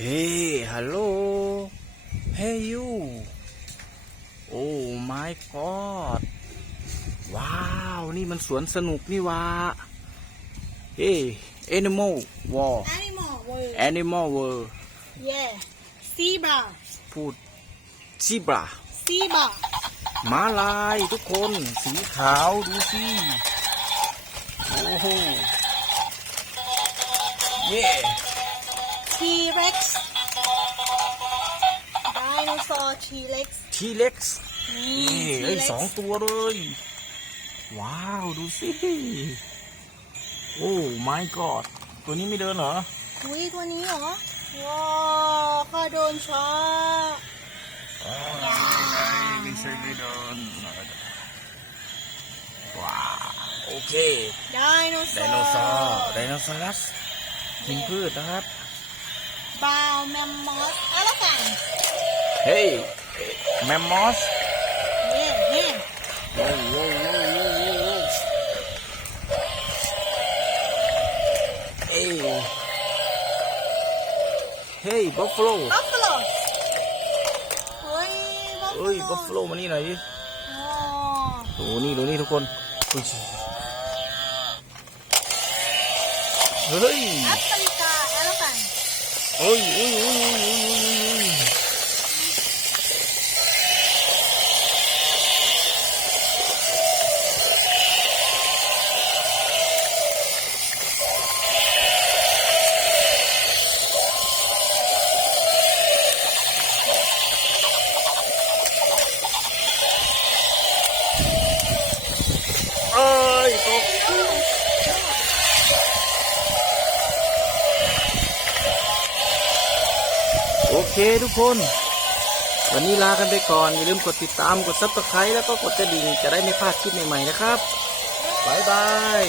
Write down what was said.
Hey, hello. Hey, you. Oh my god. ว้าว นี่มันสวนสนุกนี่หวะ Hey, animal world Animal world animal world yeah zebra พูด zebra zebra ม้าลายทุกคน สีขาวดูสิโอ้โห เย่ T-Rex dinosaur T-Rex ทีเล็กซ์นี่นี่เอ้ย T-Rex สองตัวเลย ว้าว ดูสิ โอ้ my god ตัวนี้ไม่เดินเหรอ อุ้ยตัวนี้เหรอ ว้าวข้าโดนช้าอ๋อไม่ใช่ไม่เดินว้าว โอเค ไดโนเสาไดร์โนเสาร์ไดโนเสาร์กินพืชนะครับ บาวแมมมอสอะไรกันเฮ้ยแมมมอสเย่เย่โว้วโว้วโว้วโว้วโว้วโว้วเอ้ยเฮ้ยบัฟฟาโลบัฟฟาโลเฮ้ยเอ้ยบัฟฟาโลมานี่หน่อยดิอ๋อดูนี่ดูนี่ทุกคนอุ๊ยเฮ้ยแอฟริกาอะไรกัน เอ้ เคทุกคน วันนี้ลากันไปก่อน อย่าลืมกดติดตามกดซับสไครต์แล้วก็กดกระดิ่งจะได้ไม่พลาดคลิปใหม่ๆนะครับ บ๊ายบาย